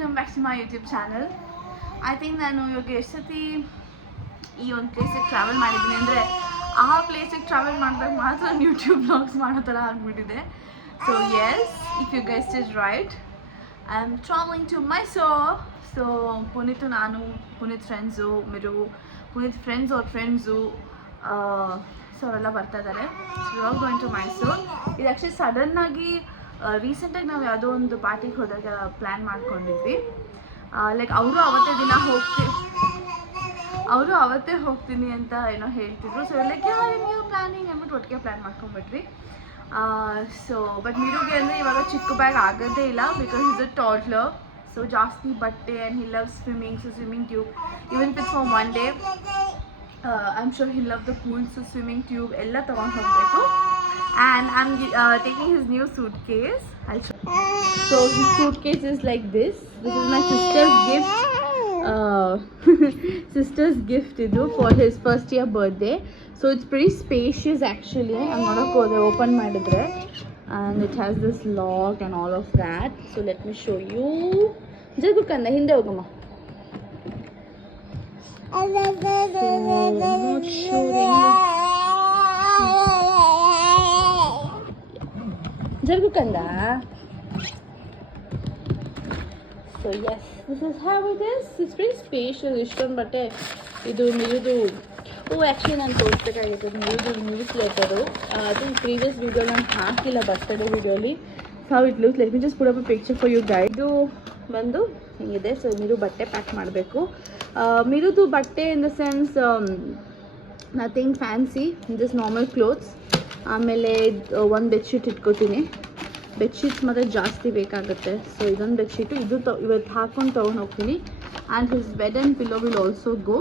Welcome back to my YouTube channel. I think ನಾನು ಇವಾಗ ಎಷ್ಟು ಸತಿ ಈ ಒಂದು ಪ್ಲೇಸಿಗೆ ಟ್ರಾವೆಲ್ ಮಾಡಿದ್ದೀನಿ ಅಂದರೆ ಆ ಪ್ಲೇಸಿಗೆ ಟ್ರಾವೆಲ್ ಮಾಡಿದಾಗ ಮಾತ್ರ ಯೂಟ್ಯೂಬ್ ಬ್ಲಾಗ್ಸ್ ಮಾಡೋ ಥರ ಆಗಿಬಿಟ್ಟಿದೆ. So yes, if you guessed is right, I am travelling to Mysore. So Puneeth, ನಾನು ಪುನೀತ್ ಫ್ರೆಂಡ್ಸು, ಪುನೀತ್ ಫ್ರೆಂಡ್ಸ್ ಅವ್ರ ಫ್ರೆಂಡ್ಸು, ಸೊ ಅವರೆಲ್ಲ ಬರ್ತಾ ಇದ್ದಾರೆ. So we are going to Mysore. ಇದು ಆ್ಯಕ್ಚುಲಿ ಸಡನ್ನಾಗಿ ರೀಸೆಂಟಾಗಿ ನಾವು ಯಾವುದೋ ಒಂದು ಪಾರ್ಟಿಗೆ ಹೋದಾಗ ಪ್ಲ್ಯಾನ್ ಮಾಡ್ಕೊಂಡಿದ್ವಿ. ಲೈಕ್ ಅವರು ಅವತ್ತೇ ಹೋಗ್ತೀನಿ ಅಂತ ಏನೋ ಹೇಳ್ತಿದ್ರು. ಸೊ ಲೈಕ್ ನೀವು ಪ್ಲ್ಯಾನಿಂಗ್ ಅಂದ್ಬಿಟ್ಟು ಒಟ್ಟಿಗೆ ಪ್ಲ್ಯಾನ್ ಮಾಡ್ಕೊಂಡ್ಬಿಟ್ವಿ. ಸೊ ಬಟ್ ಮಿರುಗೆ ಅಂದರೆ ಇವಾಗ ಚಿಕ್ಕ ಬ್ಯಾಗ್ ಆಗೋದೇ ಇಲ್ಲ, because is a toddler. So ಜಾಸ್ತಿ ಬಟ್ಟೆ and he love swimming. So swimming tube, even it's for one day, I am sure he love the pool. So swimming tube ಎಲ್ಲ ತೊಗೊಂಡು ಹೋಗಬೇಕು. And I'm taking his new suitcase. I'll show you. So his suitcase is like this. This is my sister's gift. Sister's gift idu for his first year birthday. So it's pretty spacious actually. I'm not going to open madidre, and it has this lock and all of that. So let me show you. Jagu kanda hinde hogama. So not showing. Jargu kanda. So yes, this is how it is. It's pretty spacious. Ishton bate idu mirudu. Oh, actually ನಾನು ತೋರಿಸ್ಬೇಕಾಗಿತ್ತು mirudu news letter. I think previous video ನಾನು ಹಾಕಿಲ್ಲ, birthday ವಿಡಿಯೋಲಿ. How it looks. Let me just put up a picture for you guys. ಇದು ಬಂದು ಹಿಂಗಿದೆ. So ಮಿರು ಬಟ್ಟೆ pack ಮಾಡಬೇಕು. ಮಿರುದು ಬಟ್ಟೆ in the sense nothing fancy, just normal clothes. ಆಮೇಲೆ ಒಂದು ಬೆಡ್ಶೀಟ್ ಇಟ್ಕೋತೀನಿ. ಬೆಡ್ಶೀಟ್ಸ್ ಮಾತ್ರ ಜಾಸ್ತಿ ಬೇಕಾಗುತ್ತೆ. ಸೊ ಇದೊಂದು ಬೆಡ್ಶೀಟು, ಇದು ಇವತ್ತು ಹಾಕ್ಕೊಂಡು ತೊಗೊಂಡು ಹೋಗ್ತೀನಿ. And his bed and pillow will also go.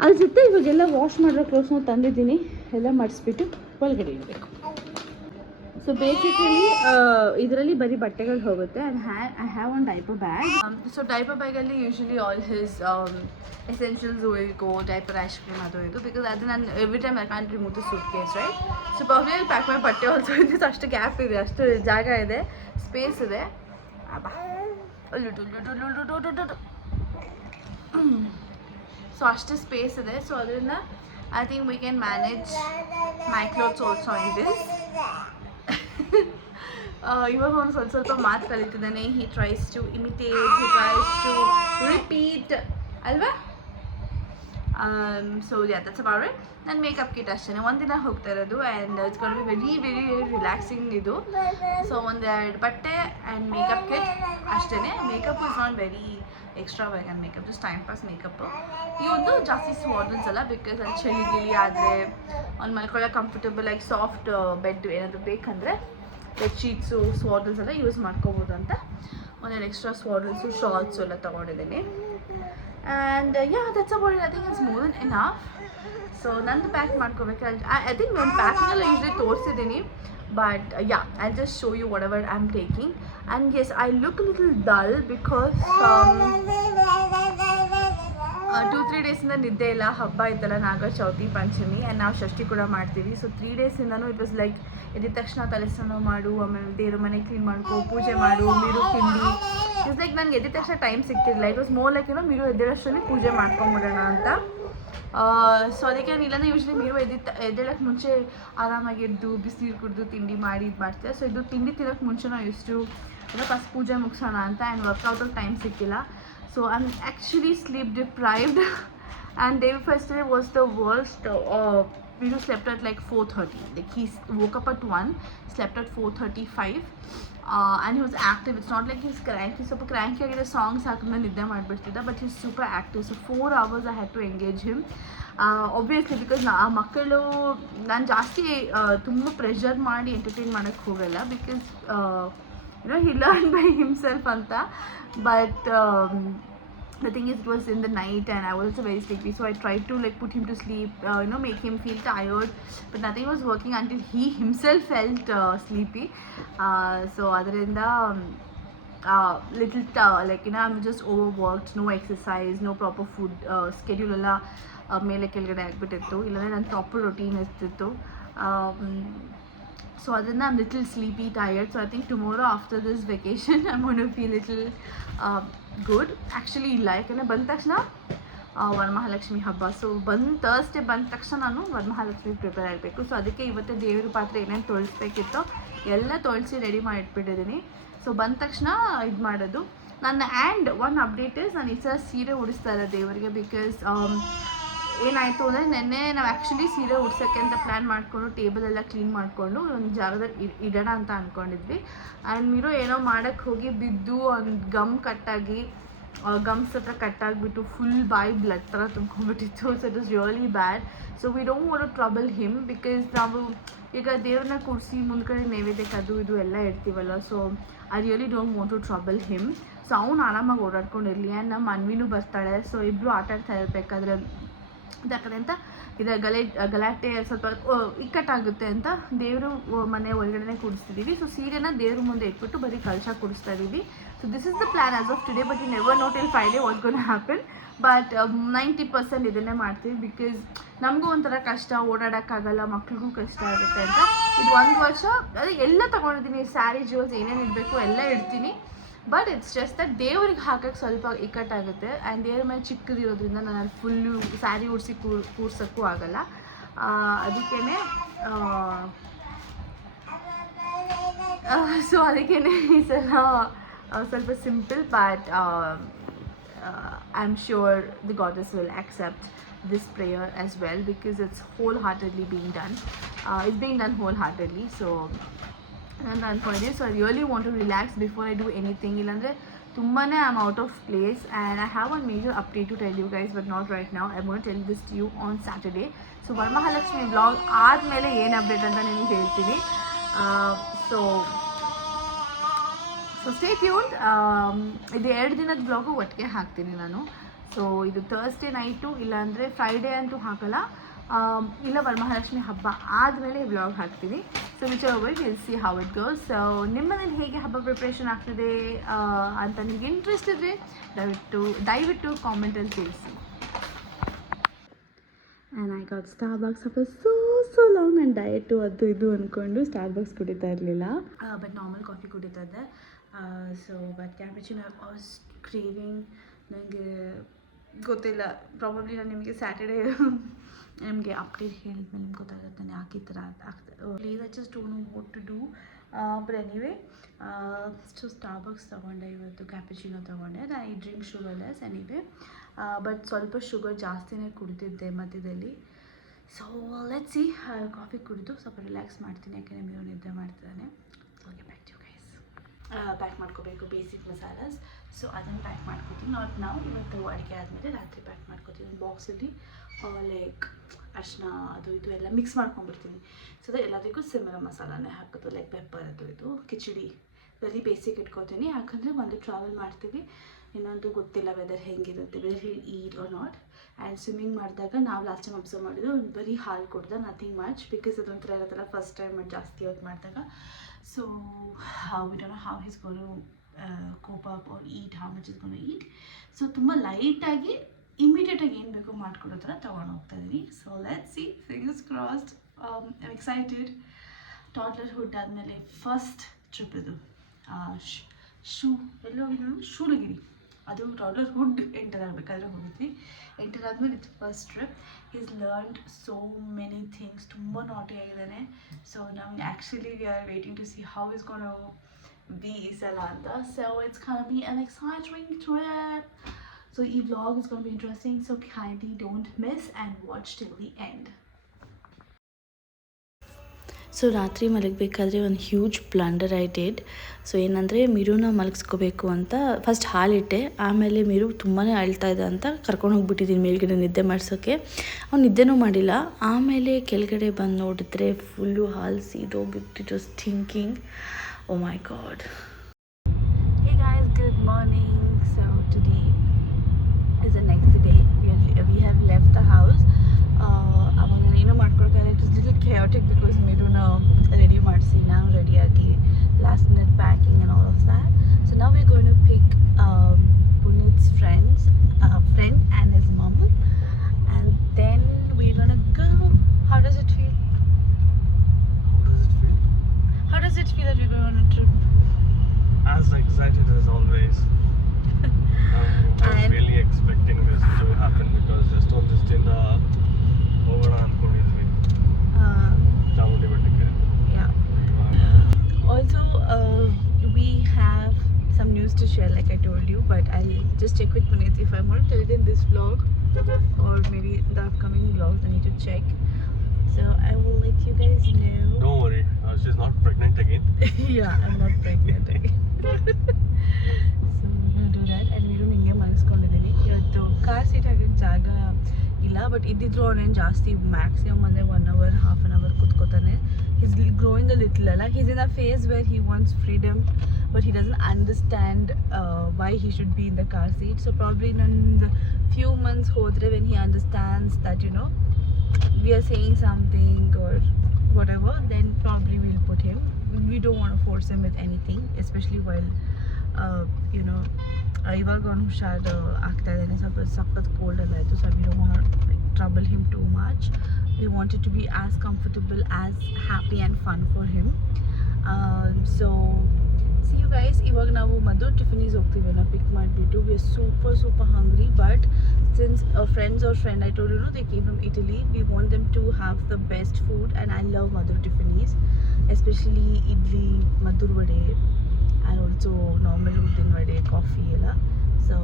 ಅದ್ರ ಜೊತೆ ಇವಾಗೆಲ್ಲ ವಾಶ್ ಮಾಡಿರೋ ಕ್ಲೋತ್ಸ್ನ ತಂದಿದ್ದೀನಿ. ಎಲ್ಲ ಮಾಡಿಸ್ಬಿಟ್ಟು ಒಳಗಡೆ ಇಡಬೇಕು. ಸೊ ಬೇಸಿಕಲಿ ಇದರಲ್ಲಿ ಬರೀ ಬಟ್ಟೆಗಳು ಹೋಗುತ್ತೆ. And I have one diaper bag. So diaper ಬ್ಯಾಗಲ್ಲಿ usually all his essentials will go, diaper, ice cream, ಅದು ಇದು. ಬಿಕಾಸ್ ಅದು ನಾನು every time I can remove the suitcase, right? So probably ಅಲ್ಲಿ ಪ್ಯಾಕ್ ಮಾಡಿ ಬಟ್ಟೆ ಆಲ್ಸೋ ಇದೆ. So ಅಷ್ಟು ಗ್ಯಾಪ್ ಇದೆ, ಅಷ್ಟು ಜಾಗ ಇದೆ, ಸ್ಪೇಸ್ ಇದೆ. ಸೊ ಅಷ್ಟು ಸ್ಪೇಸ್ ಇದೆ. ಸೊ ಅದರಿಂದ I think we can manage my clothes also in this. ಇವಾಗ ಒಂದು ಸ್ವಲ್ಪ ಮಾತು ಕಲಿತಿದ್ದಾನೆ. He tries to imitate, he tries to repeat, ಅಲ್ವಾ? So yeah, that's about it. ನನ್ನ ಮೇಕಪ್ ಕಿಟ್ ಅಷ್ಟೇ, ಒಂದಿನ ಹೋಗ್ತಾ ಇರೋದು. And it's gonna be very very relaxing ಇದು. ಸೊ ಒಂದೆರಡು ಬಟ್ಟೆ ಆ್ಯಂಡ್ ಮೇಕಪ್ ಕಿಟ್ ಅಷ್ಟೇ. Makeup is not very extravagant makeup, just time pass makeup. ಈ ಒಂದು ಜಾಸ್ತಿ ಸ್ವಾಡಲ್ಸ್ ಅಲ್ಲ, ಬಿಕಾಸ್ ಅಲ್ಲಿ ಚಳಿ ಗಿಳಿ ಆದರೆ ಅವ್ನು ಮಲ್ಕೊಳ್ಳೋ ಕಂಫರ್ಟಬಲ್ ಆಗಿ ಸಾಫ್ಟ್ ಬೆಡ್ ಏನಾದರೂ ಬೇಕಂದರೆ ಬೆಡ್ಶೀಟ್ಸು, ಸ್ವಾಡಲ್ಸ್ ಎಲ್ಲ ಯೂಸ್ ಮಾಡ್ಕೋಬೋದು ಅಂತ ಒಂದೆರಡು ಎಕ್ಸ್ಟ್ರಾ ಸ್ವಾಡಲ್ಸು, ಶಾಲ್ಸು ಎಲ್ಲ ತೊಗೊಂಡಿದ್ದೀನಿ. And yeah, that's about it. I think it's more than enough. So ನಂದು ಪ್ಯಾಕ್ ಮಾಡ್ಕೋಬೇಕು. ಐ ಥಿಂಕ್ ನಾನು ಪ್ಯಾಕಿಂಗೆಲ್ಲ ಯೂಶ್ವಲಿ ತೋರಿಸಿದ್ದೀನಿ. But yeah, I'll just show you whatever I'm taking. And yes, I look a little dull because 2-3 ಡೇಸಿಂದ ನಿದ್ದೆ ಇಲ್ಲ. ಹಬ್ಬ ಇದ್ದಲ್ಲ, ನಾಗ Chauthi, Panchami, and ನಾವು ಷಷ್ಠಿ ಕೂಡ ಮಾಡ್ತೀವಿ. ಸೊ 3 ಡೇಸಿಂದನೂ ಇಟ್ ವಾಸ್ ಲೈಕ್ ಎದ್ದ ತಕ್ಷಣ ತಲೆ ಸ್ನಾನ ಮಾಡು, ಆಮೇಲೆ ದೇವ್ರ ಮನೆ ಕ್ಲೀನ್ ಮಾಡ್ಕೊ, ಪೂಜೆ ಮಾಡು, ಮಿರು ತಿಂಡಿ. ಇಟ್ಸ್ ಲೈಕ್ ನನಗೆ ಎದ್ದ ತಕ್ಷಣ ಟೈಮ್ ಸಿಗ್ತಿರಲಿಲ್ಲ. ಇಟ್ ವಾಸ್ ಮೋರ್ ಲೈಕ್ ಏನೋ ಮಿರು ಎದ್ದೇಳಷ್ಟರಲ್ಲಿ ಪೂಜೆ ಮಾಡ್ಕೊಂಬಿಡೋಣ ಅಂತ. ಸೊ ಅದಕ್ಕೆ ನಾನು ಇಲ್ಲಾಂದರೆ ಯೂಶ್ವಲಿ ಮಿರು ಎದ್ದೇಳಕ್ಕೆ ಮುಂಚೆ ಆರಾಮಾಗಿ ಎದ್ದು ಬಿಸಿನೀರು ಕುಡಿದು ತಿಂಡಿ ಮಾಡಿ ಇದು ಮಾಡ್ತಾರೆ. ಸೊ ಇದು ತಿಂಡಿ ತಿನ್ನೋಕ್ಕೆ ಮುಂಚೆ ನಾವು ಎಷ್ಟು ಫಸ್ಟ್ ಪೂಜೆ ಮುಗಿಸೋಣ ಅಂತ. ಆ್ಯಂಡ್ ವರ್ಕೌಟಿಗೆ ಟೈಮ್ ಸಿಕ್ಕಿಲ್ಲ. So I am actually sleep deprived. And day first day was the worst. Miru slept at like 4:30. Like he woke up at 1, slept at 4:35, and he was active. It's not like he's cranky. Super cranky agide songs ಹಾಕಿದ್ರೆ ನಿದ್ದೆ ಮಾಡಿಬಿಡ್ತಿದ್ದ. But he's super active. So 4 hours I had to engage him. Obviously because ಆ ಮಕ್ಕಳು ನಾನು ಜಾಸ್ತಿ ತುಂಬ pressure ಮಾಡಿ entertain ಮಾಡೋಕ್ಕೆ ಹೋಗಲ್ಲ. Because he learned by himself ಅಂತ. But the thing is, it was in the night and I was also very sleepy, so I tried to like put him to sleep, make him feel tired, but nothing was working until he himself felt sleepy. So adrinda little like I'm just overworked, no exercise, no proper food schedule alla ಮೇಲೆ ಕೆಳಗಡೆ ಆಗಿಬಿಟ್ಟಿತ್ತು. ಇಲ್ಲಾಂದರೆ ನನ್ನ proper routine ಇರ್ತಿತ್ತು. So other than I'm little sleepy, tired. So I think tomorrow after this vacation, I'm going to feel little good. Actually, like ಬಂದ ತಕ್ಷಣ ವರಮಹಾಲಕ್ಷ್ಮಿ ಹಬ್ಬ. So Thursday ಬಂದ ತಕ್ಷಣ ನಾನು ವರಮಹಾಲಕ್ಷ್ಮಿ ಪ್ರಿಪೇರ್ ಆಗಬೇಕು. ಸೊ ಅದಕ್ಕೆ ಇವತ್ತೇ ದೇವ್ರ ಪಾತ್ರೆ ಏನೇನು ತೊಳಿಸ್ಬೇಕಿತ್ತೋ ಎಲ್ಲ ತೊಳಿಸಿ ರೆಡಿ ಮಾಡಿಟ್ಬಿಟ್ಟಿದ್ದೀನಿ. ಸೊ ಬಂದ ತಕ್ಷಣ ಇದು ಮಾಡೋದು. ನನ್ನ ಆ್ಯಂಡ್ ಒನ್ ಅಪ್ಡೇಟ್ ಇಸ್ ನಾನು ಈ ಸಲ ಸೀರೆ ಉಡಿಸ್ತಾ ಇಲ್ಲ ದೇವರಿಗೆ. ಬಿಕಾಸ್ ಏನಾಯಿತು ಅಂದರೆ ನೆನ್ನೆ ನಾವು ಆ್ಯಕ್ಚುಲಿ ಸೀರೆ ಉಡ್ಸೋಕ್ಕೆ ಅಂತ ಪ್ಲ್ಯಾನ್ ಮಾಡಿಕೊಂಡು ಟೇಬಲೆಲ್ಲ ಕ್ಲೀನ್ ಮಾಡಿಕೊಂಡು ಒಂದು ಜಾಗದಲ್ಲಿ ಇಡೋಣ ಅಂತ ಅಂದ್ಕೊಂಡಿದ್ವಿ. ಆ್ಯಂಡ್ ಮೀರು ಏನೋ ಮಾಡೋಕ್ಕೆ ಹೋಗಿ ಬಿದ್ದು ಒಂದು ಗಮ್ ಕಟ್ಟಾಗಿ ಗಮ್ಸ್ ಹತ್ರ ಕಟ್ಟಾಗಿಬಿಟ್ಟು ಫುಲ್ ಬಾಯಿ ಬ್ಲಡ್ ಥರ ತುಂಬ್ಕೊಂಡ್ಬಿಟ್ಟಿತ್ತು. So it is really bad. So we don't want to trouble him. Because ನಾವು ಈಗ ದೇವ್ರನ್ನ ಕೂರಿಸಿ ಮುಂದ್ಗಡೆ ನೈವೇದ್ಯಕ್ಕೆ ಅದು ಇದು ಎಲ್ಲ ಇಡ್ತೀವಲ್ಲ. So I really don't want to trouble him. So ಅವ್ನು ಆರಾಮಾಗಿ ಓಡಾಡ್ಕೊಂಡಿರಲಿ. ಆ್ಯಂಡ್ ನಮ್ಮ ಮನ್ವಿನೂ ಬರ್ತಾಳೆ. ಸೊ ಇಬ್ಬರು ಆಟ ಆಡ್ತಾ ಇರಬೇಕಾದ್ರೆ ಯಾಕಂದರೆ ಅಂತ ಇದು ಗಲಾಟೆ ಸ್ವಲ್ಪ ಇಕ್ಕಟ್ಟಾಗುತ್ತೆ ಅಂತ ದೇವರು ಮನೆ ಒಳಗಡೆ ಕೂಡಿಸ್ತಿದ್ದೀವಿ. ಸೊ ಸೀರೆನ ದೇವ್ರ ಮುಂದೆ ಇಟ್ಬಿಟ್ಟು ಬರೀ ಕಳಶ ಕೂಡಿಸ್ತಾ ಇದ್ದೀವಿ. So this is the plan as of today. But you never know till Friday what gonna happen. But 90% ಇದನ್ನೇ ಮಾಡ್ತೀವಿ. ಬಿಕಾಸ್ ನಮಗೂ ಒಂಥರ ಕಷ್ಟ, ಓಡಾಡೋಕ್ಕಾಗಲ್ಲ, ಮಕ್ಳಿಗೂ ಕಷ್ಟ ಆಗುತ್ತೆ ಅಂತ ಇದು 1 ವರ್ಷ ಅದೇ ಎಲ್ಲ ತೊಗೊಂಡಿದ್ದೀನಿ. ಸ್ಯಾರಿ ಜ್ಯೂಸ್ ಏನೇನು ಇಡಬೇಕು ಎಲ್ಲ ಇಡ್ತೀನಿ. ಬಟ್ ಇಟ್ಸ್ ಜಸ್ಟ್ ದಟ್ ದೇವ್ರಿಗೆ ಹಾಕೋಕ್ಕೆ ಸ್ವಲ್ಪ ಇಕ್ಕಟ್ಟಾಗುತ್ತೆ. ಆ್ಯಂಡ್ ದೇವ್ರ ಮೇಲೆ ಚಿಕ್ಕದಿರೋದ್ರಿಂದ ನಾನು ಅಲ್ಲಿ ಫುಲ್ಲು ಸ್ಯಾರಿ ಉಡಿಸಿ ಕೂರ್ಸೋಕ್ಕೂ ಆಗೋಲ್ಲ. ಅದಕ್ಕೇ ಸೊ ಅದಕ್ಕೇ ಈ ಸಲ ಸ್ವಲ್ಪ simple. But I am sure the goddess will accept this prayer as well because it's wholeheartedly being done. It's being done wholeheartedly. So ನಾನು ಅಂದ್ಕೊಂಡಿದ್ದೀನಿ. So I really want to relax before I do anything. ಇಲ್ಲಾಂದರೆ ತುಂಬಾ I am out of place. And I have one major update to tell you guys, but not right now. I want tell this to you on Saturday. So Varamahalakshmi blog ಆದಮೇಲೆ ಏನು update ಅಂತ ನಿಮಗೆ ಹೇಳ್ತೀನಿ. So stay tuned. ಇದು 2 ದಿನದ blog ಒಟ್ಟಿಗೆ ಹಾಕ್ತೀನಿ ನಾನು. ಸೊ ಇದು ಥರ್ಸ್ಡೇ ನೈಟು, ಇಲ್ಲಾಂದರೆ ಫ್ರೈಡೇ ಅಂತೂ ಹಾಕಲ್ಲ, ಇಲ್ಲ ವರಮಹಾಲಕ್ಷ್ಮಿ ಹಬ್ಬ ಆದಮೇಲೆ ವ್ಲಾಗ್ ಹಾಕ್ತೀವಿ. So which over will see how it goes. So ನಿಮ್ಮನೇಲಿ ಹೇಗೆ ಹಬ್ಬ ಪ್ರಿಪ್ರೇಷನ್ ಆಗ್ತದೆ ಅಂತ ನಿಮಗೆ ಇಂಟ್ರೆಸ್ಟ್ ಇದ್ದರೆ ದಯವಿಟ್ಟು ಕಾಮೆಂಟಲ್ಲಿ ತಿಳಿಸಿ. And I got Starbucks of so long and diet ಅದು ಇದು ಅಂದ್ಕೊಂಡು ಸ್ಟಾರ್ಬಕ್ಸ್ ಕುಡಿತಾ ಇರಲಿಲ್ಲ. ಬಟ್ ನಾರ್ಮಲ್ ಕಾಫಿ ಕುಡಿತಾ ಇದ್ದೆ. So but cappuccino I was craving. ನನಗೆ ಗೊತ್ತಿಲ್ಲ, ಪ್ರಾಬಬ್ಲಿ ನಾನು ನಿಮಗೆ ಸ್ಯಾಟರ್ಡೇ ನಿಮಗೆ ಅಪ್ಡೇಟ್ ಹೇಳಿದ್ಮೇಲೆ ನಿಮ್ಗೆ ಗೊತ್ತಾಗುತ್ತೆ ನಾನು ಯಾಕೆ ಈ ಥರ ಆಗ್ತದೆ. Please I just don't know what to do. But anyway so Starbucks ತೊಗೊಂಡೆ ಇವತ್ತು, ಕ್ಯಾಪುಚಿನೋ ತೊಗೊಂಡೆ. ನಾನು ಈ ಡ್ರಿಂಕ್ ಶುಗರ್ಲೆಸ್ ಎನಿವೇ. ಬಟ್ ಸ್ವಲ್ಪ ಶುಗರ್ ಜಾಸ್ತಿನೇ ಕುಡಿದಿದ್ದೆ ಮಧ್ಯದಲ್ಲಿ. So let's C. ಕಾಫಿ ಕುಡಿದು ಸ್ವಲ್ಪ ರಿಲ್ಯಾಕ್ಸ್ ಮಾಡ್ತೀನಿ, ಯಾಕೆಂದರೆ ನೀವು ನಿದ್ದೆ ಮಾಡ್ತಿದ್ದಾನೆ. So okay, back to you guys. Pack ಮಾಡ್ಕೋಬೇಕು ಬೇಸಿಕ್ ಮಸಾಲಾಸ್. ಸೊ ಅದನ್ನು ಪ್ಯಾಕ್ ಮಾಡ್ಕೋತೀನಿ. ನಾಟ್ ನಾವು ಇವತ್ತು ಅಡುಗೆ ಆದಮೇಲೆ ರಾತ್ರಿ ಪ್ಯಾಕ್ ಮಾಡ್ಕೋತೀನಿ. ಒಂದು ಬಾಕ್ಸಲ್ಲಿ ಲೈಕ್ ಅರಿಶಿನ ಅದು ಇದು ಎಲ್ಲ ಮಿಕ್ಸ್ ಮಾಡ್ಕೊಂಡ್ಬಿಡ್ತೀನಿ. ಸೊ ಅದು ಎಲ್ಲದಕ್ಕೂ ಸಿಮಿಲರ್ ಮಸಾಲಾನೇ ಹಾಕೋದು, ಲೈಕ್ ಪೆಪ್ಪರ್ ಅದು ಇದು. ಕಿಚಡಿ ವೆರಿ ಬೇಸಿಕ್ ಇಟ್ಕೋತೀನಿ, ಯಾಕಂದರೆ ಒಂದು ಟ್ರಾವೆಲ್ ಮಾಡ್ತೀವಿ, ಇನ್ನೊಂದು ಗೊತ್ತಿಲ್ಲ ವೆದರ್ ಹೆಂಗಿರುತ್ತೆ, whether he'll eat or not. And swimming ಮಾಡಿದಾಗ ನಾವು ಲಾಸ್ಟ್ ಟೈಮ್ ಅಬ್ಸರ್ವ್ ಮಾಡಿದ್ದು ಬರೀ ಹಾಲು ಕೊಡ್ದೆ, ನಥಿಂಗ್ ಮಚ್. ಬಿಕಾಸ್ ಅದೊಂಥರ ಇರುತ್ತಲ್ಲ ಫಸ್ಟ್ ಟೈಮ್ ಜಾಸ್ತಿ ಹೊತ್ತು ಮಾಡಿದಾಗ. So we don't know how is going to cope up or eat, how much is going to eat. So ತುಂಬ ಲೈಟಾಗಿ ಇಮಿಡಿಯೇಟಾಗಿ ಏನು ಬೇಕೋ ಮಾಡ್ಕೊಡೋ ಥರ ತೊಗೊಂಡು ಹೋಗ್ತಾ ಇದ್ದೀನಿ. So let's see, fingers crossed. I am excited. Toddlerhood ಆದಮೇಲೆ ಫಸ್ಟ್ ಟ್ರಿಪ್ ಇದು. ಶೂ ಎಲ್ಲೋ ಹೋಗಿದ್ದು, ಶೂಲಗಿರಿ, ಅದು ಟಾಡ್ಲರ್ ಹುಡ್ ಎಂಟರ್ ಆಗಬೇಕಾದ್ರೆ ಹೋಗಿದ್ವಿ. ಎಂಟರ್ ಆದಮೇಲೆ ಇದು first trip. Is learned so many things. ತುಂಬ ನಾಟಿ ಆಗಿದ್ದಾನೆ. ಸೊ ನಮ್ಗೆ actually we are waiting to see how is gonna be ಈ ಸಲ ಅಂತ. So it's gonna be an exciting trip. So this vlog is going to be interesting, so kindly don't miss and watch till the end. So ರಾತ್ರಿ ಮಲಗಬೇಕಾದ್ರೆ ಒಂದು huge blunder I did. So ಏನಂದರೆ ಮಿರುನ ಮಲಗಿಸ್ಕೋಬೇಕು ಅಂತ first ಹಾಲಿಟ್ಟೆ, ಆಮೇಲೆ ಮಿರು ತುಂಬಾ ಅಳ್ತಾ ಇದೆ ಅಂತ ಕರ್ಕೊಂಡು ಹೋಗ್ಬಿಟ್ಟಿದ್ದೀನಿ ಮೇಲ್ಗಡೆ ನಿದ್ದೆ ಮಾಡಿಸೋಕ್ಕೆ. ಅವ್ನು ನಿದ್ದೆನೂ ಮಾಡಿಲ್ಲ. ಆಮೇಲೆ ಕೆಳಗಡೆ ಬಂದು ನೋಡಿದ್ರೆ ಫುಲ್ಲು ಹಾಲು ಸೀದೋಗಿತ್ತು. It was thinking, oh my God. Hey guys, good morning. So today is the next day. We have left the house. ಅವಾಗ ಏನೋ ಮಾಡ್ಕೊಳಕ್ಕಾಗಲ್ಲ. It is little chaotic because ಮಿರುನ ರೆಡಿ ಮಾಡಿಸಿ ನಾನು ರೆಡಿಯಾಗಿ last minute packing and all of that. So ನಾವು we're going to pick Puneet's friend and his mom, and then we're going to go. How does it feel? as excited as always. I'm really expecting this to happen because just on this dinner, ಹೋಗೋಣ ಅನ್ಕೊಂಡಿದ್ವಿ ಚಾಮುಂಡಿ ಬೆಟ್ಟಕ್ಕೆ. Also, we have some news to share, like I told you, but I'll just check with Puneet if I'm going to tell it in this vlog or maybe the upcoming vlogs. I need to check. So I will let you guys know. Don't worry, she's not pregnant again. Yeah, I'm not pregnant again. So we'll do that. And we're ಹಿಂಗೆ ಮನಸ್ಕೊಂಡಿದ್ದೀನಿ ಇವತ್ತು car seat ಹಾಕಕ್ಕೆ ಜಾಗ ಇಲ್ಲ, but ಇದ್ದಿದ್ರು ಅವನೇನು ಜಾಸ್ತಿ maximum ಅಂದರೆ 1 hour, half an hour ಕೂತ್ಕೋತಾನೆ. He's growing a little ಅಲ್ಲ. He's in a phase where he wants freedom, but he doesn't understand why he should be in the car seat. So probably in a few months ಹೋದ್ರೆ when he understands that, you know, we are saying something or whatever, then probably we'll put him. We don't want to force him with anything, especially while you know, ಇವಾಗ ಅವ್ನು ಹುಷಾರ್ ಆಗ್ತಾ ಇದ್ದಾನೆ, ಸ್ವಲ್ಪ ಸಖತ್ cold ಎಲ್ಲ ಆಯಿತು. So we don't want like trouble him too much. We wanted to be as comfortable, as happy and fun for him. So see you guys, ಇವಾಗ ನಾವು ಮಧು ಟಿಫಿನೀಸ್ ಹೋಗ್ತೀವಿ ನಾವು ಪಿಕ್ ಮಾಡಿಬಿಟ್ಟು. We are super hungry, but since friends or friend, I told you, they came from Italy, we want them to have the best food, and I love Madhur Tiffany's, especially idli, Madhur vade, and also normal uddin vade, coffee ella. So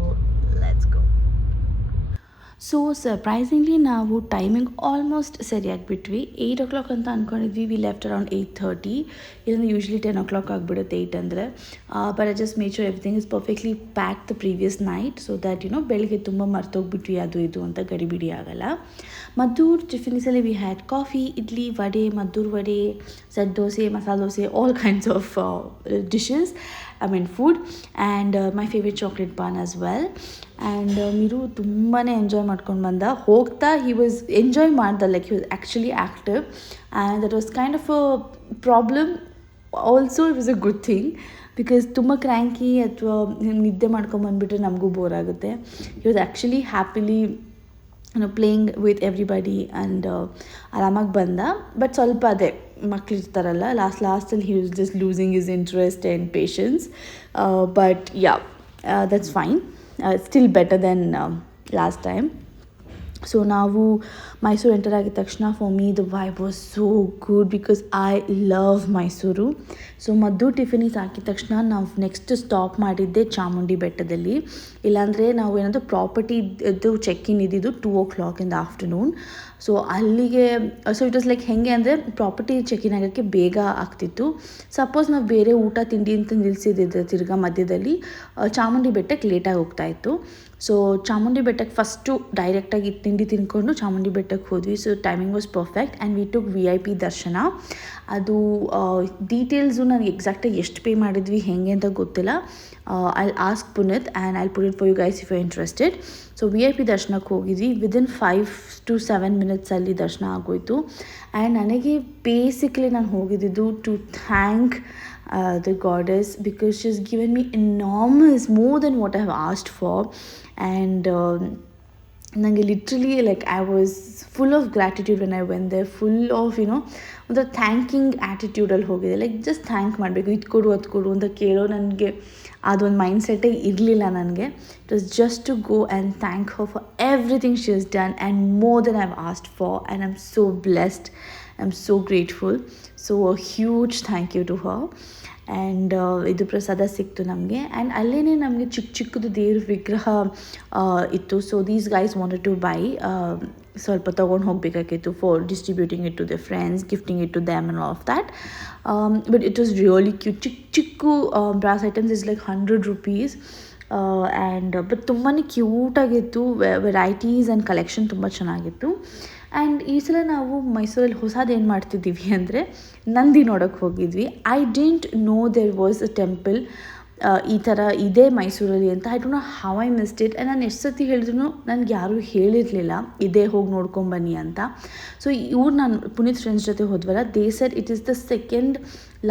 let's go. So surprisingly ನಾವು timing almost ಸರಿಯಾಗಿಬಿಟ್ವಿ. 8 o'clock ಅಂತ ಅಂದ್ಕೊಂಡಿದ್ವಿ. We left around 8:30. ಇಲ್ಲಾಂದರೆ usually 10 o'clock ಆಗಿಬಿಡುತ್ತೆ 8 ಅಂದರೆ. But I just make sure everything is perfectly pack the previous night, so that you know ಬೆಳಗ್ಗೆ ತುಂಬ ಮರ್ತೋಗ್ಬಿಟ್ವಿ ಅದು ಇದು ಅಂತ ಗಡಿಬಿಡಿ ಆಗಲ್ಲ. ಮದ್ದೂರ್ ಟಿಫಿನ್ಸಲ್ಲಿ we had coffee, idli, vada, Maddur vada, set dosa, masala dosa, all kinds of dishes, I mean food, and my favorite chocolate bun as well. And Miru ತುಂಬಾ ಎಂಜಾಯ್ ಮಾಡ್ಕೊಂಡು ಬಂದ. ಹೋಗ್ತಾ he was ಎಂಜಾಯ್ ಮಾಡ್ದ, like he was actually active, and that was kind of a problem. Also it was a good thing because ತುಂಬ cranky ಅಥವಾ ನಿದ್ದೆ ಮಾಡ್ಕೊಂಬಂದ್ಬಿಟ್ರೆ ನಮಗೂ bore ಆಗುತ್ತೆ. he was actually happily playing with everybody and ಆರಾಮಾಗಿ ಬಂದ. But ಸ್ವಲ್ಪ ಅದೇ ಮಕ್ಕಳಿರ್ತಾರಲ್ಲ, ಲಾಸ್ಟಲ್ಲಿ he was just losing his interest and patience. But yeah, that's fine, still better than last time. So ನಾವು ಮೈಸೂರು ಎಂಟರ್ ಆಗಿದ ತಕ್ಷಣ for me the vibe was so good because I love Mysuru. So Maddur Tiffany's ಹಾಕಿದ ತಕ್ಷಣ ನಾವು next stop ಮಾಡಿದ್ದೆ ಚಾಮುಂಡಿ ಬೆಟ್ಟದಲ್ಲಿ. ಇಲ್ಲಾಂದರೆ ನಾವು ಏನಾದರೂ ಪ್ರಾಪರ್ಟಿದು ಚೆಕ್-ಇನ್ ಇದ್ದಿದ್ದು 2 o'clock in the afternoon. So ಅಲ್ಲಿಗೆ ಸೊ ಇಟ್ ವಾಸ್ ಲೈಕ್ ಹೇಗೆ ಅಂದರೆ ಪ್ರಾಪರ್ಟಿ ಚೆಕ್-ಇನ್ ಆಗೋಕ್ಕೆ ಬೇಗ ಆಗ್ತಿತ್ತು. ಸಪೋಸ್ ನಾವು ಬೇರೆ ಊಟ ತಿಂಡಿ ಅಂತ ನಿಲ್ಲಿಸಿದ್ದಿದ್ದು ತಿರ್ಗಾ ಮಧ್ಯದಲ್ಲಿ ಚಾಮುಂಡಿ ಬೆಟ್ಟಕ್ಕೆ ಲೇಟಾಗಿ ಹೋಗ್ತಾಯಿತ್ತು. ಸೊ ಚಾಮುಂಡಿ ಬೆಟ್ಟಕ್ಕೆ ಫಸ್ಟು ಡೈರೆಕ್ಟಾಗಿ ತಿಂಡಿ ತಿಂದ್ಕೊಂಡು ಚಾಮುಂಡಿ ಬೆಟ್ಟಕ್ಕೆ ಹೋದ್ವಿ. So timing was perfect and we took VIP ದರ್ಶನ. ಅದು ಡೀಟೇಲ್ಸು ನನಗೆ ಎಕ್ಸಾಕ್ಟಾಗಿ ಎಷ್ಟು ಪೇ ಮಾಡಿದ್ವಿ ಹೇಗೆ ಅಂತ ಗೊತ್ತಿಲ್ಲ. I ask Puneeth and I put it for you guys if you interested. So VIP ದರ್ಶನಕ್ಕೆ ಹೋಗಿದ್ವಿ. ವಿದಿನ್ 5 to 7 minutes ಅಲ್ಲಿ ದರ್ಶನ ಆಗೋಯಿತು. ಆ್ಯಂಡ್ ನನಗೆ ಬೇಸಿಕಲಿ ನಾನು ಹೋಗಿದ್ದು to thank the goddess because she's given me enormous, more than what I have asked for. And ನನಗೆ literally like I was full of gratitude when I went there, full of you know ಒಂದು thanking ಆ್ಯಟಿಟ್ಯೂಡಲ್ಲಿ ಹೋಗಿದೆ. Like just thank ಮಾಡಬೇಕು, ಇದು ಕೊಡು ಅದು ಕೊಡು ಅಂತ ಕೇಳೋ ನನಗೆ ಅದೊಂದು ಮೈಂಡ್ಸೆಟ್ಟೇ ಇರಲಿಲ್ಲ ನನಗೆ. It was just to go and thank her for everything she has done and more than I have asked for. And I am so blessed, I am so grateful. So huge thank you to her. And ಇದು ಪ್ರಸಾದ ಸಿಕ್ತು ನಮಗೆ. And ಅಲ್ಲೇ ನಮಗೆ ಚಿಕ್ಕದು ದೇವ್ರ ವಿಗ್ರಹ ಇತ್ತು. So these guys wanted to buy, ಸ್ವಲ್ಪ ತೊಗೊಂಡು ಹೋಗಬೇಕಾಗಿತ್ತು for distributing it to the friends, gifting it to them and all of that. But it was really cute. ಚಿಕ್ಕ brass items is like 100 rupees. And but ತುಂಬಾ ಕ್ಯೂಟಾಗಿತ್ತು. Varieties and collection ತುಂಬ ಚೆನ್ನಾಗಿತ್ತು. And ಈ ಸಲ ನಾವು ಮೈಸೂರಲ್ಲಿ ಹೊಸದು ಏನು ಮಾಡ್ತಿದ್ದೀವಿ ಅಂದರೆ ನಂದಿ ನೋಡೋಕ್ಕೆ ಹೋಗಿದ್ವಿ. I didn't know there was a temple ಈ ಥರ ಇದೆ ಮೈಸೂರಲ್ಲಿ ಅಂತ. I don't know how I missed it. And ನಾನು ಎಷ್ಟು ಸತಿ ಹೇಳಿದ್ರು ನನಗೆ ಯಾರೂ ಹೇಳಿರಲಿಲ್ಲ ಇದೇ ಹೋಗಿ ನೋಡ್ಕೊಂಬನ್ನಿ ಅಂತ. ಸೊ ಇವ್ರು ನಾನು ಪುನೀತ್ ಫ್ರೆಂಡ್ಸ್ ಜೊತೆ ಹೋದ್ವಲ್ಲ, they said it is the second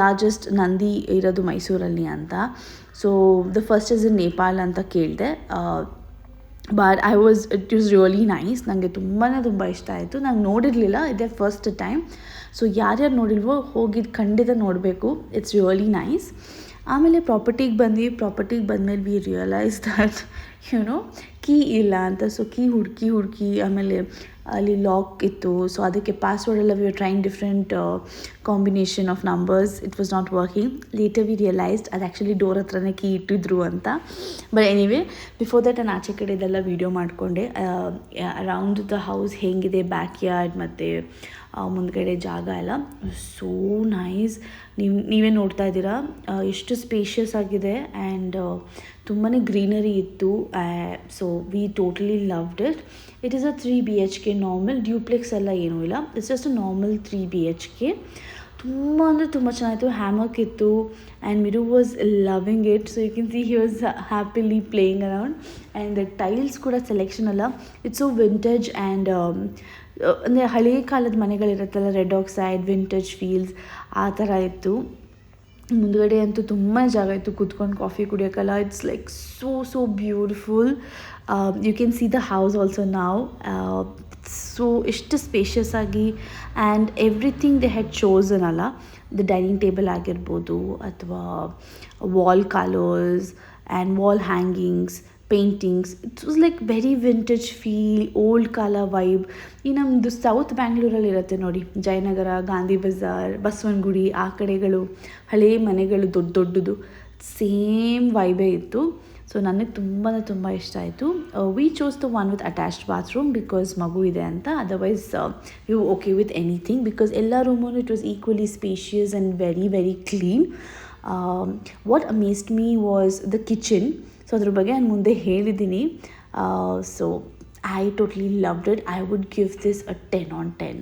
largest Nandi ಇರೋದು ಮೈಸೂರಲ್ಲಿ ಅಂತ. So the first is in Nepal ಅಂತ ಕೇಳಿದೆ. But it was really nice. ನನಗೆ ತುಂಬ ಇಷ್ಟ ಆಯಿತು. ನಾನು ನೋಡಿರಲಿಲ್ಲ, ಇದೇ ಫಸ್ಟ್ ಟೈಮ್. ಸೊ ಯಾರ್ಯಾರು ನೋಡಿಲ್ವೋ ಹೋಗಿದ್ದು ಖಂಡಿತ ನೋಡಬೇಕು. It's really nice. ಆಮೇಲೆ ಪ್ರಾಪರ್ಟಿಗೆ ಬಂದಮೇಲೆ ವಿ ರಿಯಲೈಸ್ ದಟ್ ಕೀ ಇಲ್ಲ ಅಂತ. ಸೊ ಕೀ ಹುಡುಕಿ ಆಮೇಲೆ ಅಲ್ಲಿ ಲಾಕ್ ಇತ್ತು. ಸೊ ಅದಕ್ಕೆ ಪಾಸ್ವರ್ಡ್ ಎಲ್ಲ we are trying different combination of numbers. It was not working. Later we realised ಅದು ಆ್ಯಕ್ಚುಲಿ ಡೋರ್ ಹತ್ರನೇ ಕೀ ಇಟ್ಟಿದ್ರು ಅಂತ. ಬಟ್ ಎನಿವೇ ಬಿಫೋರ್ ದಟ್ ನಾನು ಆಚೆ ಕಡೆದೆಲ್ಲ ವೀಡಿಯೋ ಮಾಡಿಕೊಂಡೆ. ಅರೌಂಡ್ ದ ಹೌಸ್ ಹೇಗಿದೆ, ಬ್ಯಾಕ್ ಯಾರ್ಡ್ ಮತ್ತು ಮುಂದ್ಗಡೆ ಜಾಗ ಎಲ್ಲ ಸೋ ನೈಸ್. ನೀವೇ ನೋಡ್ತಾ ಇದ್ದೀರಾ ಎಷ್ಟು ಸ್ಪೇಷಿಯಸ್ ಆಗಿದೆ ಆ್ಯಂಡ್ ತುಂಬಾ ಗ್ರೀನರಿ ಇತ್ತು. So we totally loved it. It is a 3 BHK normal, duplex ಎಲ್ಲ ಏನೂ ಇಲ್ಲ. It's just a normal 3 BHK. ತುಂಬ ಅಂದರೆ ತುಂಬ ಚೆನ್ನಾಗಿತ್ತು. ಹ್ಯಾಮಕ್ ಇತ್ತು and Miru was loving it. So you can see he was happily playing around. And tiles ಕೂಡ selection ಅಲ್ಲ, ಇಟ್ಸ್ ಸೊ ವಿಂಟೇಜ್ ಆ್ಯಂಡ್ ಅಂದರೆ ಹಳೆಯ ಕಾಲದ ಮನೆಗಳಿರುತ್ತಲ್ಲ, ರೆಡ್ ಆಕ್ಸೈಡ್ ವಿಂಟೇಜ್ ಫೀಲ್ಸ್ ಆ ಥರ ಇತ್ತು. ಮುಂದುಗಡೆ ಅಂತೂ ತುಂಬ ಜಾಗ ಇತ್ತು ಕೂತ್ಕೊಂಡು ಕಾಫಿ ಕುಡಿಯೋಕ್ಕಲ್ಲ. It's like so beautiful. You can see the house also now. So ಎಷ್ಟು ಸ್ಪೇಷಿಯಸ್ ಆಗಿ and everything they had chosen ಅಲ್ಲ. ದ ಡೈನಿಂಗ್ ಟೇಬಲ್ ಆಗಿರ್ಬೋದು ಅಥವಾ wall colours and wall hangings, paintings. It was like very vintage feel, old ಕಾಲ vibe. ಈ ನಮ್ಮದು south ಬ್ಯಾಂಗ್ಳೂರಲ್ಲಿ ಇರುತ್ತೆ ನೋಡಿ, ಜಯನಗರ, ಗಾಂಧಿ ಬಜಾರ್, ಬಸವನಗುಡಿ ಆ ಕಡೆಗಳು ಹಳೆಯ ಮನೆಗಳು ದೊಡ್ಡದು ಸೇಮ್ ವೈಬೇ ಇತ್ತು. ಸೊ ನನಗೆ ತುಂಬ ಇಷ್ಟ ಆಯಿತು. We chose the one with attached bathroom because ಮಗು ಇದೆ ಅಂತ. Otherwise you okay with anything because ಎಲ್ಲ ರೂಮೂ it was equally spacious and very clean. What amazed me was the kitchen. So ಅದ್ರ ಬಗ್ಗೆ ನಾನು ಮುಂದೆ ಹೇಳಿದ್ದೀನಿ. So I totally loved it. I would give this a 10 on 10.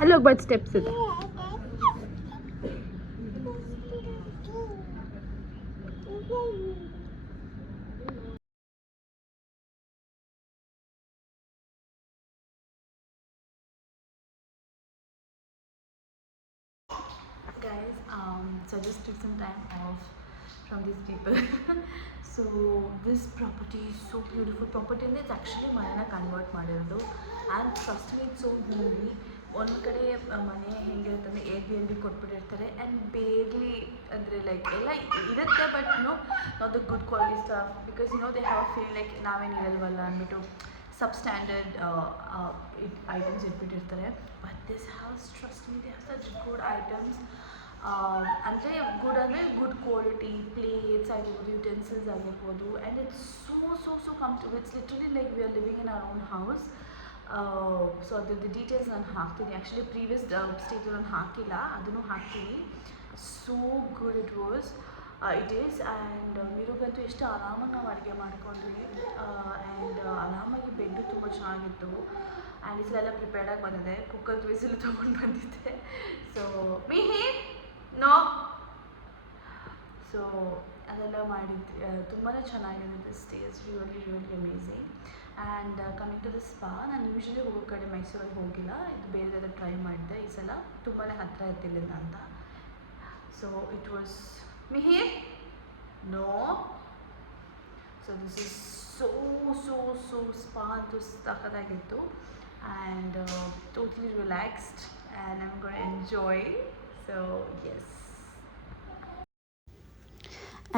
ಅಲ್ಲಿ ಹೋಗ್ಬಾರ್ದು, steps ಇದೆ. Guys, so I just took some time off from these people. So this property is so beautiful. Property and it's actually ಮನೆನ convert ಮಾಡಿರೋದು. And first it's so unique. ಒಂದು ಕಡೆ ಮನೆ ಹೆಂಗಿರುತ್ತೆ ಅಂದರೆ Airbnb ಕೊಟ್ಬಿಟ್ಟಿರ್ತಾರೆ ಆ್ಯಂಡ್ ಬೇರ್ಲಿ ಅಂದರೆ ಲೈಕ್ ಎಲ್ಲ ಇರುತ್ತೆ but not the good quality stuff because they have feel like ನಾವೇನು ಇರಲ್ವಲ್ಲ ಅಂದ್ಬಿಟ್ಟು ಸಬ್ಸ್ಟ್ಯಾಂಡರ್ಡ್ ಐಟಮ್ಸ್ ಇಟ್ಬಿಟ್ಟಿರ್ತಾರೆ. But this house trust me they have such good items. ಅಂದರೆ ಗುಡ್ ಕ್ವಾಲಿಟಿ ಪ್ಲೇಟ್ಸ್ ಆಗಿರ್ಬೋದು, ಯುಟೆನ್ಸಿಲ್ಸ್ ಆಗಿರ್ಬೋದು. And it's so comfortable. It's literally like we are living in our own house. So ಅದ್ರದ್ದು details ನಾನು ಹಾಕ್ತೀನಿ. Actually previous stage ನಾನು ಹಾಕಿಲ್ಲ, ಅದನ್ನು ಹಾಕ್ತೀನಿ. So good it was it is. And ಮಿರುಗಂತೂ ಎಷ್ಟು ಆರಾಮಾಗಿ ನಾವು ಅಡುಗೆ ಮಾಡ್ಕೊಂಡ್ವಿ. ಆ್ಯಂಡ್ ಆರಾಮಾಗಿ ಬೆಡ್ಡು ತುಂಬ ಚೆನ್ನಾಗಿತ್ತು. ಆ್ಯಂಡ್ ಇಸಲೆಲ್ಲ ಪ್ರಿಪೇರ್ಡಾಗಿ ಬಂದಿದೆ. ಕುಕ್ಕರ್ ವಿಸಿಲ್ ತೊಗೊಂಡು ಬಂದಿದ್ದೆ. So ಮಿಹಿ no. ಸೊ ಅದೆಲ್ಲ ಮಾಡಿದ್ವಿ. ತುಂಬಾ ಚೆನ್ನಾಗಿದೆ. This stay is really amazing. And coming to the spa, ನಾನು ಯೂಶ್ವಲಿ ಹೋಗೋ ಕಡೆ ಮೈಸೂರಲ್ಲಿ ಹೋಗಿಲ್ಲ, ಇದು ಬೇರೆ ಟ್ರೈ ಮಾಡಿದೆ. ಈ ಸಲ ತುಂಬಾ ಹತ್ತಿರ ಇರ್ತಿಲ್ಲ ಅಂತ. ಸೊ ಇಟ್ ವಾಸ್ ಮಿಹಿ no. So this is so spa ಅಂತೂ ಸಖತ್ತಾಗಿತ್ತು. And totally relaxed and I am gone enjoy. So yes.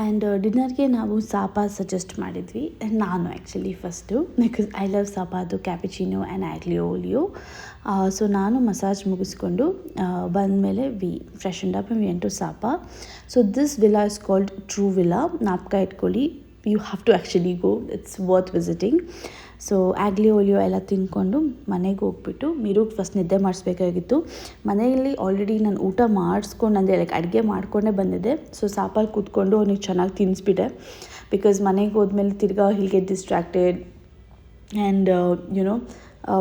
And ಡಿನ್ನರ್ಗೆ ನಾವು ಸಾಪಾ ಸಜೆಸ್ಟ್ ಮಾಡಿದ್ವಿ, ನಾನು actually first, because I love ಸಾಪಾದು cappuccino and aglio olio. So ನಾನು massage ಮುಗಿಸ್ಕೊಂಡು ಬಂದಮೇಲೆ we freshened up we went to Sapa. So this villa is called True Villa. ನಾಪ್ಕ ಇಟ್ಕೊಳ್ಳಿ, you have to actually go, it's worth visiting. So ಆ್ಯಗ್ಲಿಯೋ ಓಲಿಯೋ ಎಲ್ಲ ತಿಂದ್ಕೊಂಡು ಮನೆಗೆ ಹೋಗ್ಬಿಟ್ಟು ಮೀರುಗೆ ಫಸ್ಟ್ ನಿದ್ದೆ ಮಾಡಿಸ್ಬೇಕಾಗಿತ್ತು. ಮನೆಯಲ್ಲಿ ಆಲ್ರೆಡಿ ನಾನು ಊಟ ಮಾಡಿಸ್ಕೊಂಡು ಅಂದರೆ ಲೈಕ್ ಅಡುಗೆ ಮಾಡಿಕೊಂಡೇ ಬಂದಿದ್ದೆ. ಸೊ ಸಾಪಲ್ಲಿ ಕೂತ್ಕೊಂಡು ಅವನಿಗೆ ಚೆನ್ನಾಗಿ ತಿನ್ನಿಸ್ಬಿಟ್ಟೆ, ಬಿಕಾಸ್ ಮನೆಗೆ ಹೋದ್ಮೇಲೆ ತಿರ್ಗಾ hill get distracted and you know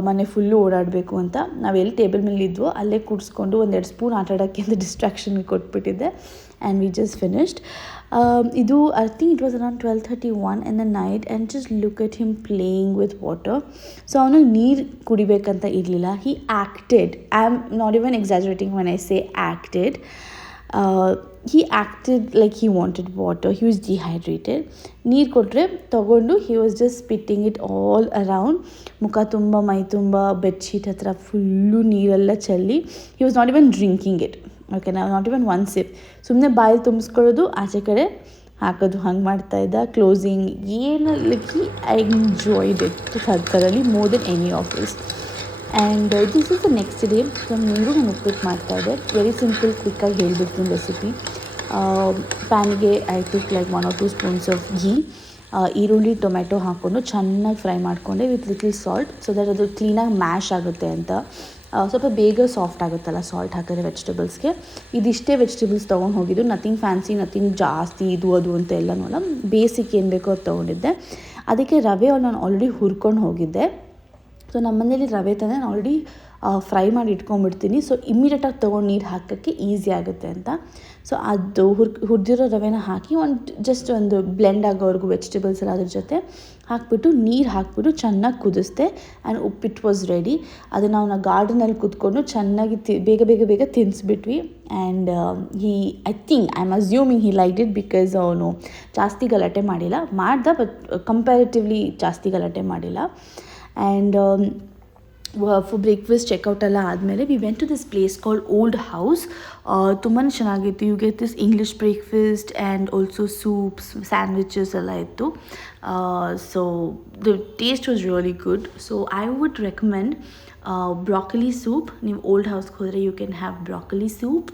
ಮನೆ ಫುಲ್ಲು ಓಡಾಡಬೇಕು ಅಂತ ನಾವು ಎಲ್ಲಿ ಟೇಬಲ್ ಮೇಲೆ ಇದ್ವೋ ಅಲ್ಲೇ ಕೂಡಿಸ್ಕೊಂಡು 1-2 ಸ್ಪೂನ್ ಆಟ ಆಡೋಕ್ಕೆ ಅಂತ ಡಿಸ್ಟ್ರಾಕ್ಷನ್ಗೆ ಕೊಟ್ಬಿಟ್ಟಿದ್ದೆ. And we just finished. ಇದು I think it was around 12:31 in the night and just look at him playing with water. So ಅವನು ನೀರು ಕುಡಿಬೇಕಂತ ಇರಲಿಲ್ಲ. He acted, I am not even exaggerating when I say acted. he acted like he wanted water. He was dehydrated. ನೀರು ಕೊಟ್ಟರೆ ತೊಗೊಂಡು he was just spitting it all around. ಮುಖ ತುಂಬ, ಮೈ ತುಂಬ, ಬೆಡ್ಶೀಟ್ ಹತ್ರ ಫುಲ್ಲು ನೀರೆಲ್ಲ ಚೆಲ್ಲಿ. he was not even drinking it. Okay, ನಾವು ನಾಟ್ ಇವನ್ ಒನ್ ಸಿಪ್, ಸುಮ್ಮನೆ ಬಾಯಿ ತುಂಬಿಸ್ಕೊಳ್ಳೋದು, ಆಚೆ ಕಡೆ ಹಾಕೋದು, ಹಂಗೆ ಮಾಡ್ತಾಯಿದ್ದ. ಕ್ಲೋಸಿಂಗ್ ಏನು like I enjoyed it thoroughly more than any of this. And this is the next day. So ನೀರು ನಾನು ಉಪ್ಪಿಟ್ಟು ಮಾಡ್ತಾಯಿದ್ದೆ. ವೆರಿ ಸಿಂಪಲ್, ಕ್ವಿಕ್ಕಾಗಿ ಹೇಳ್ಬಿಡ್ತೀನಿ ರೆಸಿಪಿ. ಪ್ಯಾನಿಗೆ I took like 1 or 2 spoons of ghee. ಈರುಳ್ಳಿ ಟೊಮೆಟೊ ಹಾಕ್ಕೊಂಡು ಚೆನ್ನಾಗಿ ಫ್ರೈ ಮಾಡಿಕೊಂಡೆ with little salt, so that ಅದು ಕ್ಲೀನಾಗಿ ಮ್ಯಾಶ್ ಆಗುತ್ತೆ ಅಂತ. ಸ್ವಲ್ಪ ಬೇಗ ಸಾಫ್ಟ್ ಆಗುತ್ತಲ್ಲ ಸಾಲ್ಟ್ ಹಾಕಿದ್ರೆ ವೆಜಿಟೇಬಲ್ಸ್ಗೆ. ಇದಿಷ್ಟೇ ವೆಜಿಟೇಬಲ್ಸ್ ತೊಗೊಂಡು ಹೋಗಿದ್ದು, ನಥಿಂಗ್ ಫ್ಯಾನ್ಸಿ, ನಥಿಂಗ್ ಜಾಸ್ತಿ ಇದು ಅದು ಅಂತ ಎಲ್ಲ ನೋಡಲ್ಲ. ಬೇಸಿಕ್ ಏನು ಬೇಕೋ ಅದು ತೊಗೊಂಡಿದ್ದೆ. ಅದಕ್ಕೆ ರವೆ ನಾನು ಆಲ್ರೆಡಿ ಹುರ್ಕೊಂಡು ಹೋಗಿದ್ದೆ. ಸೊ ನಮ್ಮ ಮನೇಲಿ ರವೆ ತಂದರೆ ನಾನು ಆಲ್ರೆಡಿ ಫ್ರೈ ಮಾಡಿ ಇಟ್ಕೊಂಡ್ಬಿಡ್ತೀನಿ. ಸೊ ಇಮ್ಮಿಡಿಯೇಟಾಗಿ ತೊಗೊಂಡು ನೀರು ಹಾಕೋಕ್ಕೆ ಈಸಿ ಆಗುತ್ತೆ ಅಂತ. ಸೊ ಅದು ಹುರಿದಿರೋ ರವೆನ ಹಾಕಿ ಜಸ್ಟ್ ಒಂದು ಬ್ಲೆಂಡ್ ಆಗೋವರೆಗೂ ವೆಜಿಟೇಬಲ್ಸ್ ಎಲ್ಲ ಅದ್ರ ಜೊತೆ ಹಾಕ್ಬಿಟ್ಟು ನೀರು ಹಾಕ್ಬಿಟ್ಟು ಚೆನ್ನಾಗಿ ಕುದಿಸ್ದೆ. And uppittu was ready. ಅದನ್ನು ನಾವು ಗಾರ್ಡನಲ್ಲಿ ಕೂತ್ಕೊಂಡು ಚೆನ್ನಾಗಿ ಬೇಗ ತಿನ್ನಿಸ್ಬಿಟ್ವಿ. And I think I am assuming he like it, because ಅವನು ಜಾಸ್ತಿ ಗಲಾಟೆ ಮಾಡಿಲ್ಲ. ಬಟ್ ಕಂಪ್ಯಾರಿಟಿವ್ಲಿ ಜಾಸ್ತಿ ಗಲಾಟೆ ಮಾಡಿಲ್ಲ. ಆ್ಯಂಡ್ ಫಾರ್ ಬ್ರೇಕ್ಫಾಸ್ಟ್ ಚೆಕ್ಔಟ್ ಎಲ್ಲ ಆದಮೇಲೆ we went to this place called Old House. ತುಂಬಾ ಚೆನ್ನಾಗಿತ್ತು. You get this English breakfast and also soups, sandwiches ಎಲ್ಲ ಇತ್ತು. So the taste was really good. So I would recommend broccoli soup. ನೀವು Old ಹೌಸ್ಗೆ ಹೋದರೆ you can have broccoli soup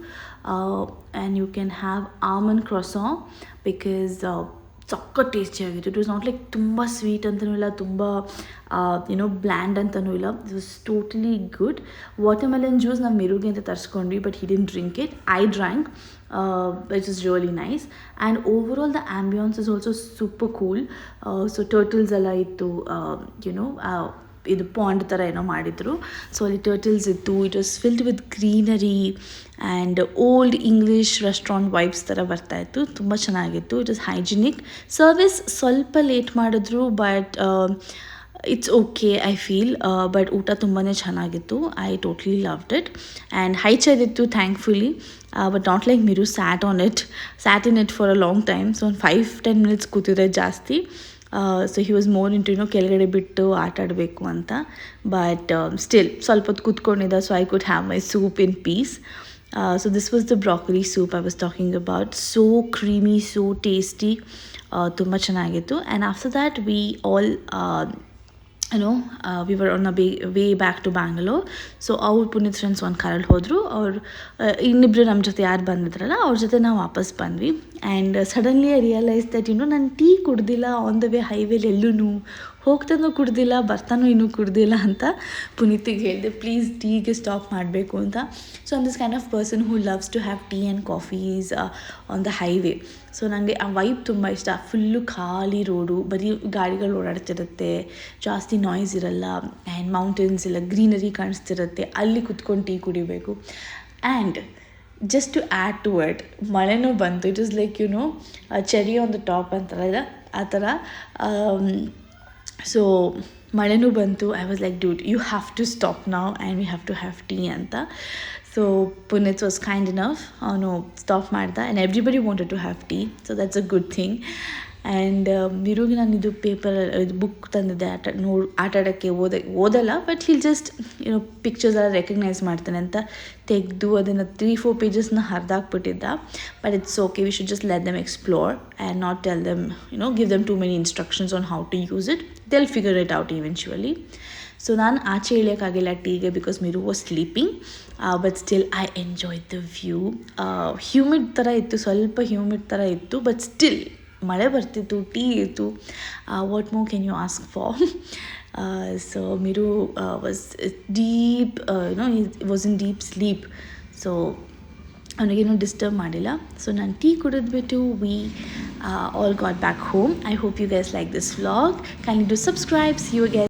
and you can have almond croissant, because ಸಕ್ಕ ಟೇಸ್ಟಿಯಾಗಿತ್ತು. It was not like ತುಂಬ sweet ಅಂತಲೂ ಇಲ್ಲ, ತುಂಬ ಬ್ಲ್ಯಾಂಡ್ ಅಂತಲೂ ಇಲ್ಲ. It was totally good. Watermelon juice ನಾವು ಮಿರುಗೆ ಅಂತ ತರಿಸ್ಕೊಂಡ್ವಿ, but he didn't drink it. I drank. It is really nice. And overall the ambience is also super cool. So turtles ಎಲ್ಲ ಇತ್ತು, ಇದು ಪಾಂಡ್ ಥರ ಏನೋ ಮಾಡಿದರು. ಸೊ ಅಲ್ಲಿ ಟರ್ಟಲ್ಸ್ ಇತ್ತು. It was filled with greenery and old English restaurant vibes ಥರ ಬರ್ತಾಯಿತ್ತು. ತುಂಬ ಚೆನ್ನಾಗಿತ್ತು. It was hygienic. ಸರ್ವಿಸ್ ಸ್ವಲ್ಪ ಲೇಟ್ ಮಾಡಿದ್ರು, but it's okay I feel. But ಊಟ ತುಂಬಾ ಚೆನ್ನಾಗಿತ್ತು. I totally loved it. And high chair ಇತ್ತು thankfully, but not like Miru sat in it for a long time. So ಒಂದು 5-10 ಮಿನಿಟ್ಸ್ ಕೂತಿದ್ರೆ ಜಾಸ್ತಿ. So he was more into ಕೆಳಗಡೆ ಬಿಟ್ಟು ಆಟ ಆಡಬೇಕು ಅಂತ. ಬಟ್ ಸ್ಟಿಲ್ ಸ್ವಲ್ಪ ಹೊತ್ತು ಕೂತ್ಕೊಂಡಿದ್ದ, so I could have my soup in peace. So this was the broccoli soup I was talking about. So creamy, so tasty. ತುಂಬ ಚೆನ್ನಾಗಿತ್ತು. And after that we all we were on a way back to Bangalore. So ಅವ್ರು Puneeth friends ಒಂದು ಕಾರಲ್ಲಿ ಹೋದರು. ಅವ್ರು ಇನ್ನಿಬ್ಬರು ನಮ್ಮ ಜೊತೆ ಯಾರು ಬಂದಿದ್ರಲ್ಲ ಅವ್ರ ಜೊತೆ ನಾವು ವಾಪಸ್ ಬಂದ್ವಿ. And suddenly I realise that ನಾನು ಟೀ ಕುಡ್ದಿಲ್ಲ ಆನ್ ದ ವೇ ಹೈವೇಲಿ ಎಲ್ಲೂ ಹೋಗ್ತಾನೂ ಕುಡ್ದಿಲ್ಲ, ಬರ್ತಾನೂ ಇನ್ನೂ ಕುಡ್ದಿಲ್ಲ ಅಂತ ಪುನೀತಿಗೆ ಹೇಳಿದೆ, ಪ್ಲೀಸ್ ಟೀಗೆ ಸ್ಟಾಪ್ ಮಾಡಬೇಕು ಅಂತ. So I'm this kind of person who loves to have tea and coffees on the highway. So ನನಗೆ ಆ ವೈಬ್ ತುಂಬ ಇಷ್ಟ. ಫುಲ್ಲು ಖಾಲಿ ರೋಡು, ಬರೀ ಗಾಡಿಗಳು ಓಡಾಡ್ತಿರುತ್ತೆ, ಜಾಸ್ತಿ ನಾಯ್ಸ್ ಇರಲ್ಲ, ಆ್ಯಂಡ್ ಮೌಂಟೇನ್ಸ್ ಇಲ್ಲ, ಗ್ರೀನರಿ ಕಾಣಿಸ್ತಿರುತ್ತೆ, ಅಲ್ಲಿ ಕುತ್ಕೊಂಡು ಟೀ ಕುಡಿಬೇಕು. And just to add to it, ಮಳೆನೂ ಬಂತು. It is like cherry on the top ಅಂತಾರಲ್ಲ ಆ ಥರ. ಸೊ ಮಳೆನೂ ಬಂತು. I was like dude, you have to stop now and we have to have tea ಅಂತ. So Puneeth was kind enough, ಅವನು stop ಮಾಡ್ದ. And everybody wanted to have tea, so that's a good thing. And ಮಿರುಗೆ ನಾನು ಇದು paper ಇದು book ತಂದಿದ್ದೆ ಆಟ ಆಡೋಕ್ಕೆ ಓದಲ್ಲ ಬಟ್ ಹಿಲ್ ಜಸ್ಟ್ ಏನೋ ಪಿಕ್ಚರ್ಸ್ ಎಲ್ಲ ರೆಕಗ್ನೈಸ್ ಮಾಡ್ತಾನೆ ಅಂತ ತೆಗೆದು ಅದನ್ನು 3-4 ಪೇಜಸ್ನ ಹರಿದಾಕ್ಬಿಟ್ಟಿದ್ದ. But it's okay, we should just let them explore and not tell them give them too many instructions on how to use it. They'll figure it out eventually. So ನಾನು ಆಚೆ ಇಳಿಯೋಕ್ಕಾಗಿಲ್ಲ ಟೀಗೆ because Miru was sleeping, but still I enjoy the view. Humid ಥರ ಇತ್ತು, ಸ್ವಲ್ಪ humid ಥರ ಇತ್ತು, but still ಮಳೆ ಬರ್ತಿತ್ತು, ಟೀ ಇತ್ತು. What more can you ask for? So Miru was deep was in deep sleep. So ಅವನಿಗೇನು ಡಿಸ್ಟರ್ಬ್ ಮಾಡಿಲ್ಲ. ಸೊ ನಾನು ಟೀ ಕುಡಿದ್ಬಿಟ್ಟು we all got back home. I hope you guys like this vlog. Kindly do subscribe. See you again.